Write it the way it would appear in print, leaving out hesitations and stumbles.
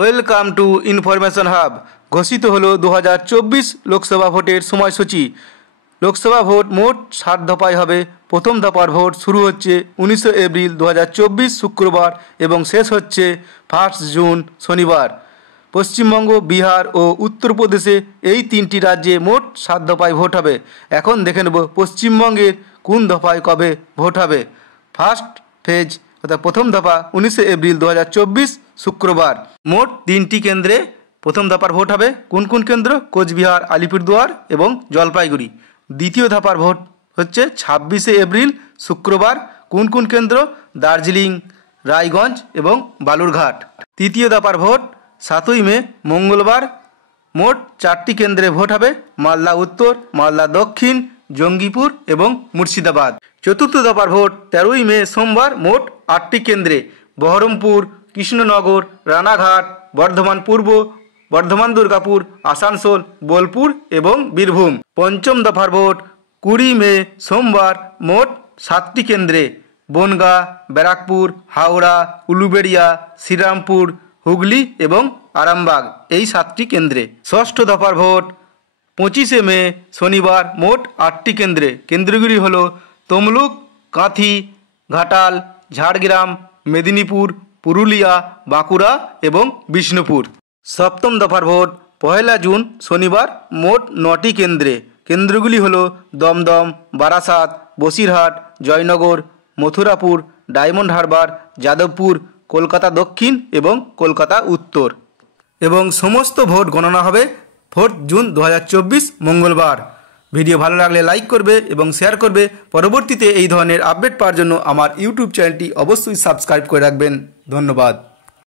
Welcome to information hub. ঘোষিত হলো 2024 লোকসভা ভোটের সময়সূচি। লোকসভা ভোট মোট 7 দফায় হবে। প্রথম দফার ভোট শুরু হচ্ছে 19 এপ্রিল 2024 শুক্রবার এবং শেষ হচ্ছে 1 জুন শনিবার। পশ্চিমবঙ্গ, বিহার ও উত্তরপ্রদেশে এই তিনটি রাজ্যে মোট 7 দফায় ভোট হবে। এখন দেখে নেব পশ্চিমবঙ্গের কোন দফায় কবে ভোট হবে। ফার্স্ট ফেজ অর্থাৎ প্রথম দফা 19 এপ্রিল 2024 শুক্রবার। মোট 3টি কেন্দ্রে প্রথম দফার ভোট হবে। কোন কোন কেন্দ্র? কোচবিহার, আলিপুরদুয়ার এবং জলপাইগুড়ি। দ্বিতীয় দফার ভোট হচ্ছে 26 এপ্রিল শুক্রবার। কোন কোন কেন্দ্র? দার্জিলিং, রায়গঞ্জ এবং বালুরঘাট। তৃতীয় দফার ভোট 7ই মে মঙ্গলবার। মোট 4টি কেন্দ্রে ভোট হবে। মালদা উত্তর, মালদা দক্ষিণ, জঙ্গিপুর এবং মুর্শিদাবাদ। চতুর্থ দফার ভোট 13ই মে সোমবার। মোট 8টি কেন্দ্রে বহরমপুর, কৃষ্ণনগর, রানাঘাট, বর্ধমান পূর্ব, বর্ধমান দুর্গাপুর, আসানসোল, বোলপুর এবং বীরভূম। পঞ্চম দফার ভোট 20 মে সোমবার। মোট 7টি কেন্দ্রে বনগাঁ, ব্যারাকপুর, হাওড়া, উলুবেড়িয়া, শ্রীরামপুর, হুগলি এবং আরামবাগ, এই 7টি কেন্দ্রে। ষষ্ঠ দফার ভোট 25 মে শনিবার। মোট 8টি কেন্দ্রে। কেন্দ্রগুলি হল তমলুক, কাঁথি, ঘাটাল, ঝাড়গ্রাম, মেদিনীপুর, পুরুলিয়া, বাঁকুড়া এবং বিষ্ণুপুর। সপ্তম দফার ভোট 1 জুন শনিবার। মোট 9টি কেন্দ্রে। কেন্দ্রগুলি হল দমদম, বারাসাত, বসিরহাট, জয়নগর, মথুরাপুর, ডায়মন্ড হারবার, যাদবপুর, কলকাতা দক্ষিণ এবং কলকাতা উত্তর। এবং সমস্ত ভোট গণনা হবে 4 জুন 2024 মঙ্গলবার। ভিডিও ভালো লাগলে লাইক করবে এবং শেয়ার করবে। পরবর্তীতে এই ধরনের আপডেট পাওয়ার জন্য আমার ইউটিউব চ্যানেলটি অবশ্যই সাবস্ক্রাইব করে রাখবেন। ধন্যবাদ।